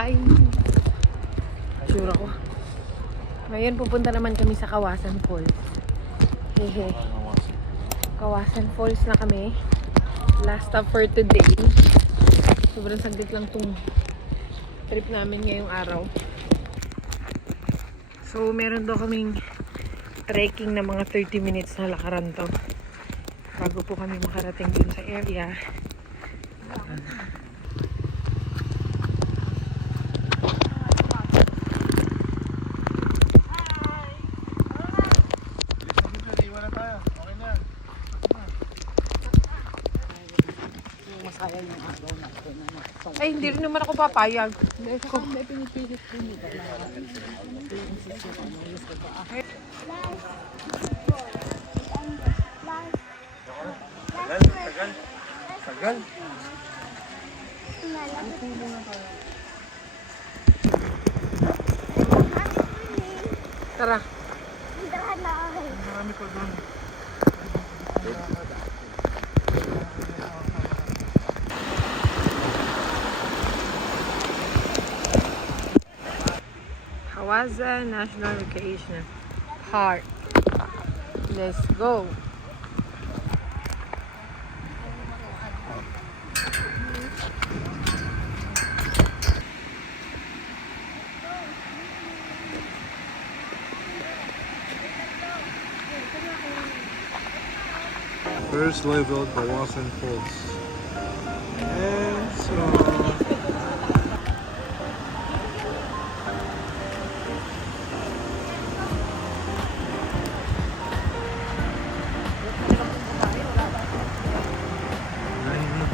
Hi! Sure ako. Ngayon pupunta naman kami sa Kawasan Falls. Hehe. Kawasan Falls na kami. Last stop for today. Sobrang saglit lang tong trip namin ngayong araw. So, meron daw kaming trekking na mga 30 minutes na lakaran to. Bago po kami makarating dun sa area. Ay, hindi rin naman ako papayag. Hindi pinipilit ko nito. Tagal. Tara. Marami ko doon. Kawasan National Recreation Park. Let's go. First level, Kawasan Falls. And so...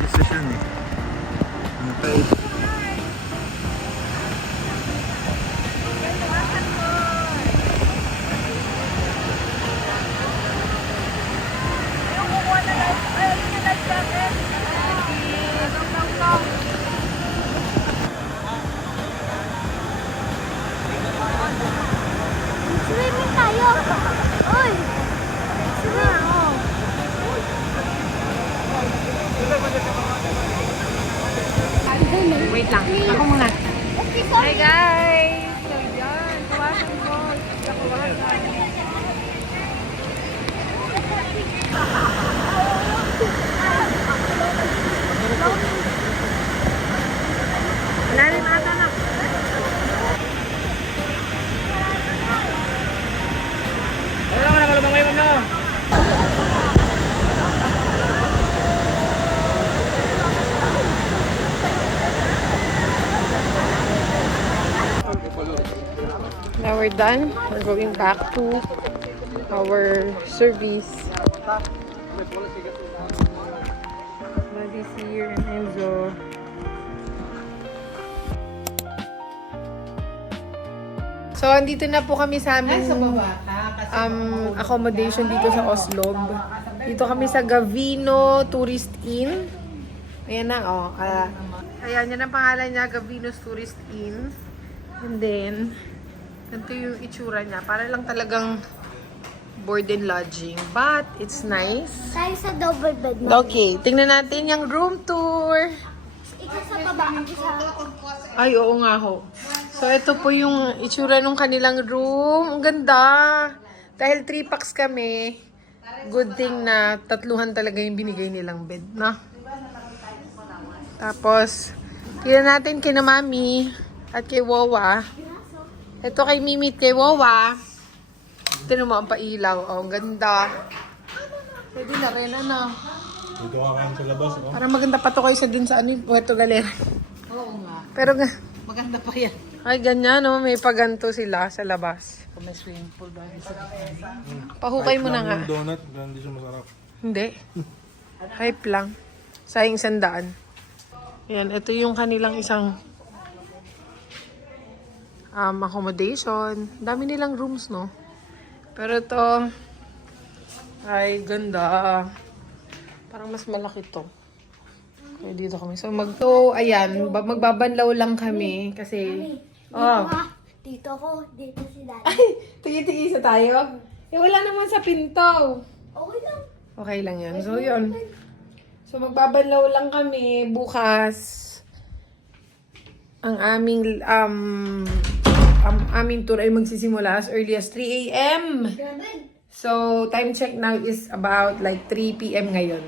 decision eh. Okay. Swimming tayo! Uy! Swimming! Wait lang. Ako muna. Okay, Hi sorry! guys! So yan, Kawasan Falls. Kawasan. Malalim ata na. Wala ka na malabang ngayon na! Now we're done. We're going back to our service. Buddy's here and Enzo. So, andito na po kami sa aming accommodation dito sa Oslob. Dito kami sa Gavino Tourist Inn. Ayan na, oh. Ayan, yan ang pangalan niya, Gavino's Tourist Inn. And then, ganito yung itsura niya. Para lang talagang board and lodging. But, it's nice. Tayo sa double bed na. Okay, tingnan natin yung room tour. Ikaw sa baba, ako sa... Ay, oo nga ho. So, ito po yung itsura ng kanilang room. Ang ganda. Dahil 3 packs kami, good thing na tatluhan talaga yung binigay nilang bed, na? Tapos, tingnan natin kina Mami at kay Wawa. Ito kay Mimi at kay Wawa. Tignan mo ang pailaw. Oh, ang ganda. Pwede na rin, ano? Dito ka kain sa labas, oh. Parang maganda pa to kayo sa dun sa Puerto Galera. Oo nga. Pero Maganda pa yan. ay ganyan, no? May paganto sila sa labas. Kung may swimming pool ba sa Pahukay mo na nga. Yung donut, hindi siya masarap. Hindi. Hype lang. Sayang 100. Yan, ito yung kanilang isang accommodation. Dami nilang rooms, no? Pero ito, ay ganda. Parang mas malaki to. Kaya dito kami. So, ayan, magbabanlaw lang kami. Kasi, Dito ko, dito si Daddy. ay, tigi-tigisa tayo. Eh, wala naman sa pinto. Okay lang. Okay lang yan. So, yun. So, magbabanlaw lang kami bukas. ang aming tour ay magsisimula as early as 3 a.m. So, time check now is about like 3 p.m. ngayon.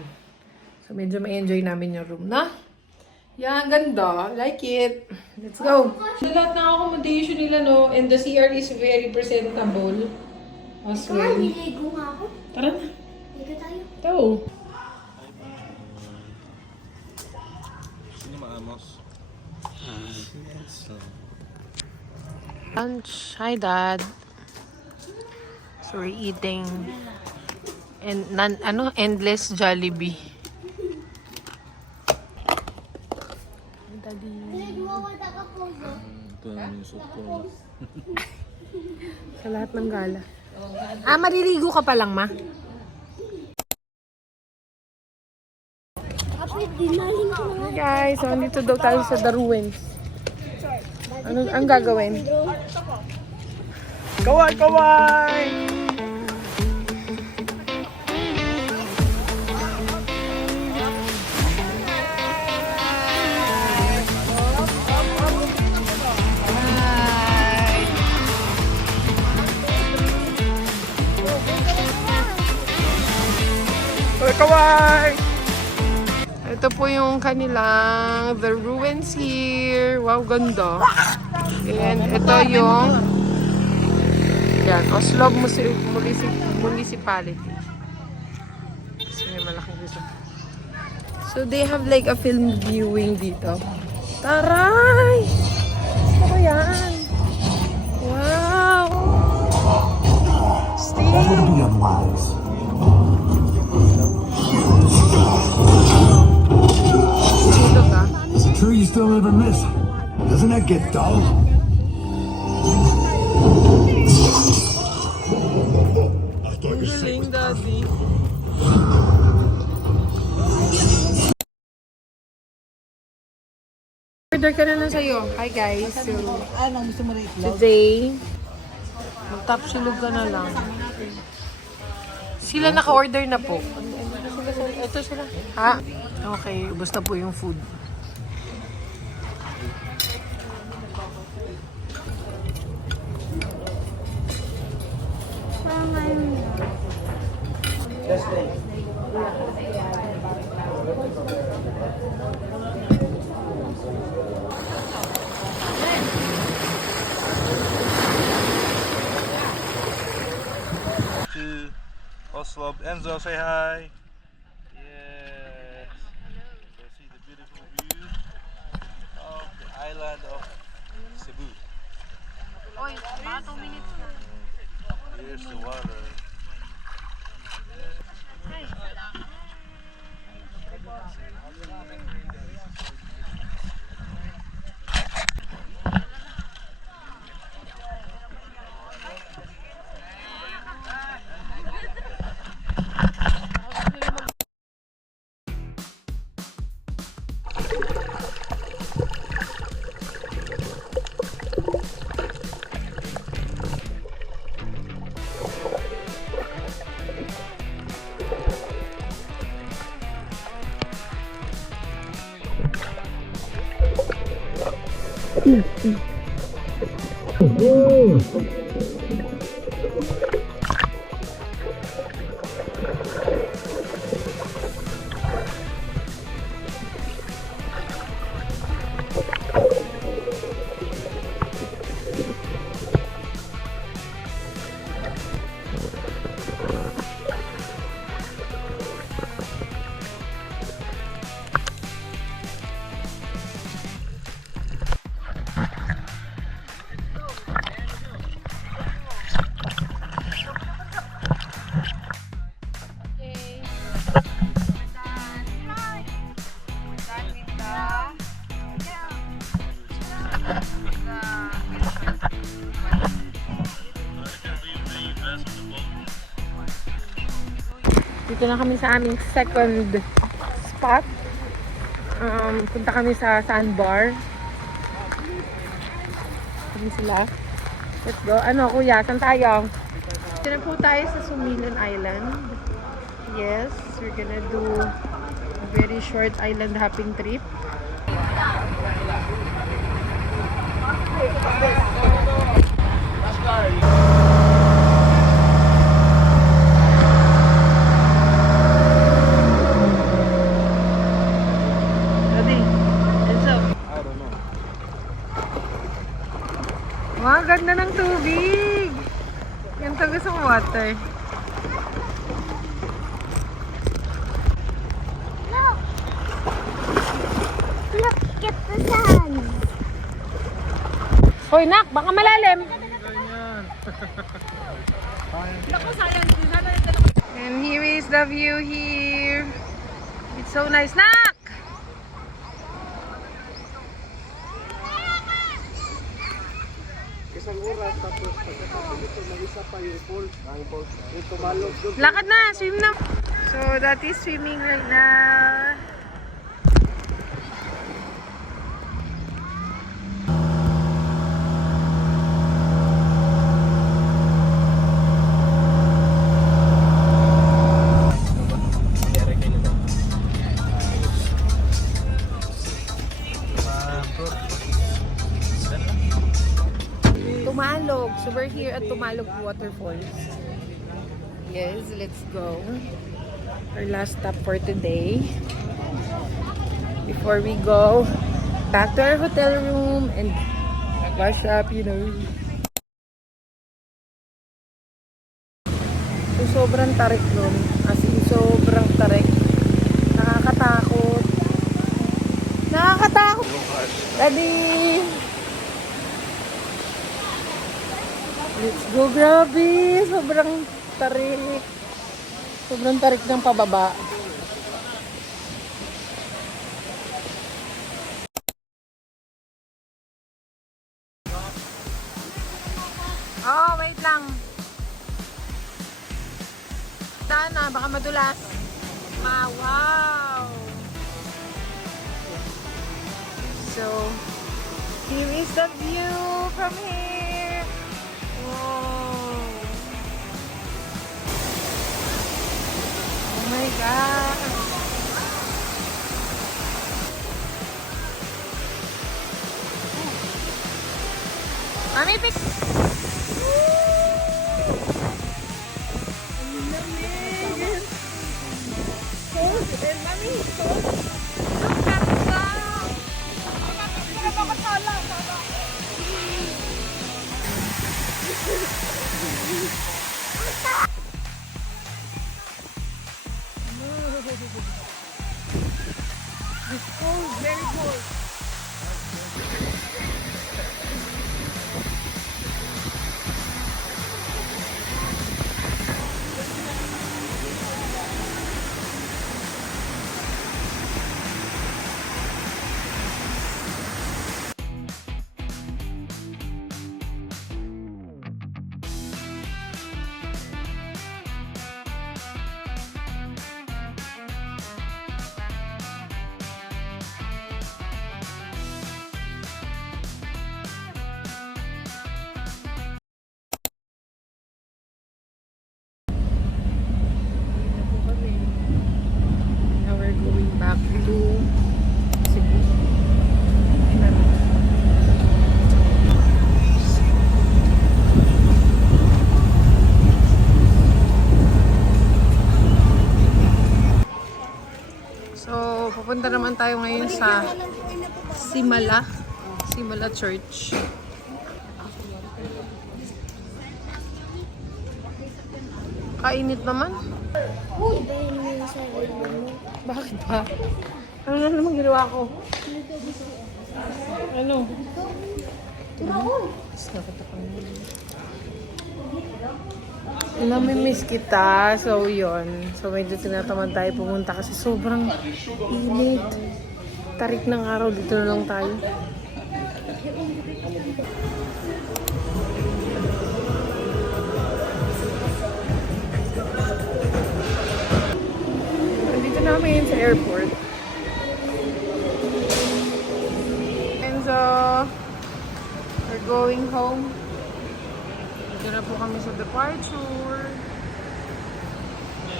So, medyo ma-enjoy namin yung room, na? Yan, ganda. Like it. Let's go. So, lahat ng accommodation nila, no? And the CR is very presentable. As well. Niligo nga ako. Tara na. Ligo tayo. Ito. Sino maamos? Lunch. Hi, Dad. So, we're eating endless Jollibee. Daddy. Nagwawala ka po. Ito na yung soup ko. Sa lahat ng gala. Maliligo ka pa lang, ma? Kapit, dinaling ko na. Hey guys, so andito daw tayo sa The Ruins. Ano ang gagawin? Kaway! Kaway! Kaway! Ito po yung kanilang The Ruins here. Wow, ganda. And ito yung Oslo Municipality. So, may malaking dito. So, they have like a film viewing dito. Taray! Gusto ko yan. Wow! Steve! Be unwise. Dito ka. Is it true you still live in this? Doesn't that get dull? Ang galing, Daddy. Order ka na lang sa'yo. Hi guys. So, Anong gusto mo na itlog? today, mag-top silog ka na lang. Sila naka-order na po. Ito sila. Ha? Okay, ubos na po yung food. To Oslo. Enzo, say hi. Yes. So see the beautiful view of the island of Cebu. Here's the water. Dito na kami sa aming second spot. Punta kami sa sandbar. Kami sila. Let's go. Ano, kuya? Saan tayo? Dito na po tayo sa Sumilon Island. Yes, we're gonna do a very short island hopping trip. Daddy, Enzo. I don't know. Wow, ganda ng tubig. Yan to gusto kong water. Look! Look at the sun! Hoy, nak, baka malalim. And here is the view here. It's so nice, nak! Lakad na, swim na. So that is swimming right now. Tumalog. So we're here at Tumalog Waterfalls. Yes, let's go. Our last stop for today. Before we go back to our hotel room and wash up, you know. So sobrang tarik nun. As in, sobrang tarik. Nakakatakot. Nakakatakot. Ready? Let's go, grabe! Sobrang tarik. Sobrang tarik ng pababa. Oh, wait lang. Sana, baka madulas. Wow! So, here is the view from here. Wow! Oh my God! Mami, pick! It's cold, very cold. Now we're going back to Cebu. So, pupunta naman tayo ngayon sa Simala Church. Kainit naman. Uy, ba yun yung sarili mo? Bakit ba? Ano na naman ginawa ko? Ano? Namimiss kita. So, yun. So, medyo tinatamad tayo pumunta kasi sobrang init. Tarik ng araw. Dito na lang tayo. Nandito namin sa airport. And so, we're going home. Dito na po kami sa departure.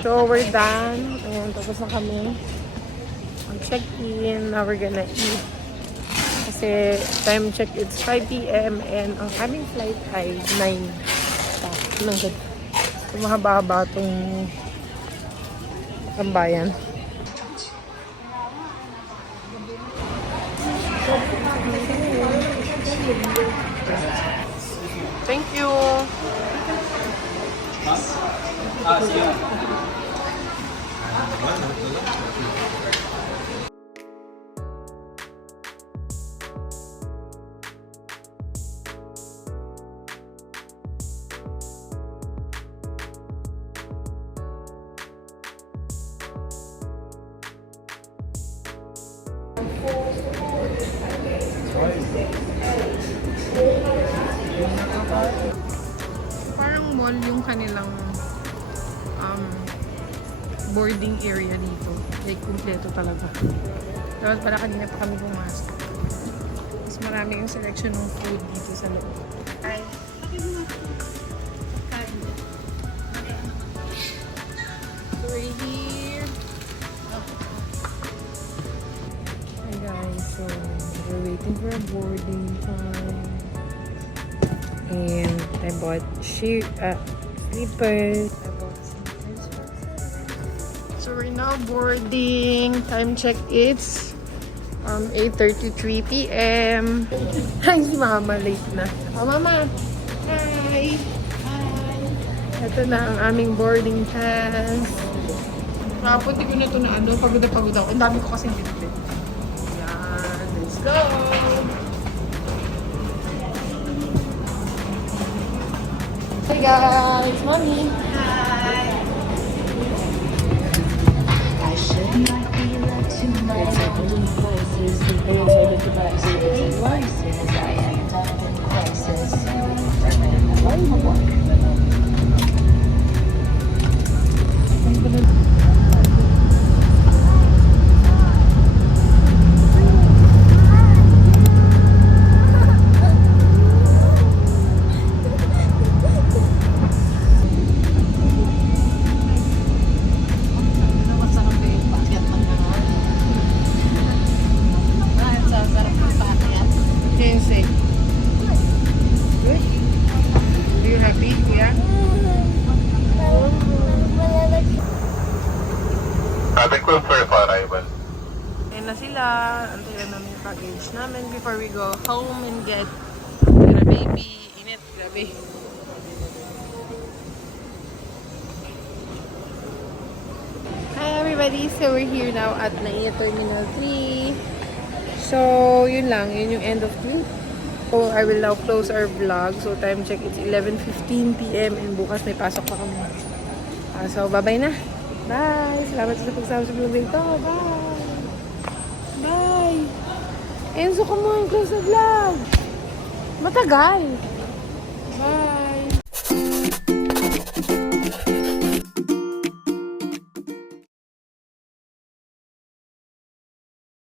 So, we're done. Ayan, tapos na kami. Check-in. Now we're gonna eat. Tapos Kasi time check, it's 5 p.m. and ang aming flight ay 9 pa. Anong ganda. So, mahaba-haba itong tambayan. Thank you. Parang mall yung kanilang boarding area dito. Like, kumpleto talaga. Dapat pala kanina pa kami pumasok. Mas marami yung selection ng food dito sa loob. Hi. So we're here. Hi guys, so we're waiting for a boarding time. And I bought slippers. I bought slippers. So we're now boarding. Time check it's 8:33 p.m. Hi, si Mama. Late na. Oh, Mama. Hi. Hi. Ito na ang aming boarding pass. Nakapunti ko na ito na ano. Pagod na pagod ako. Ang dami ko kasing bitbit. Yan. Let's go. Hey guys, Mommy. I should not be left to my own voices. The voices I end up in crisis. Masarap na yung packet ng gano'n. Ang sasarap ng packet. Sensei. Good? Are you happy, Kuya? Ating club for arrival. Ayan na sila. Antayin namin yung package namin before we go home and get the baby. Init, grabe. Hi everybody! So we're here now at Naiya Terminal 3. So, yun lang. Yun yung end of trip. So, I will now close our vlog. So, time check, it's 11:15 p.m. and bukas may pasok pa kami. So, bye-bye na. Bye! Salamat sa pagsama sa vlog ito. Bye! Bye! Enzo, come on! Close the vlog! Matagal! Bye!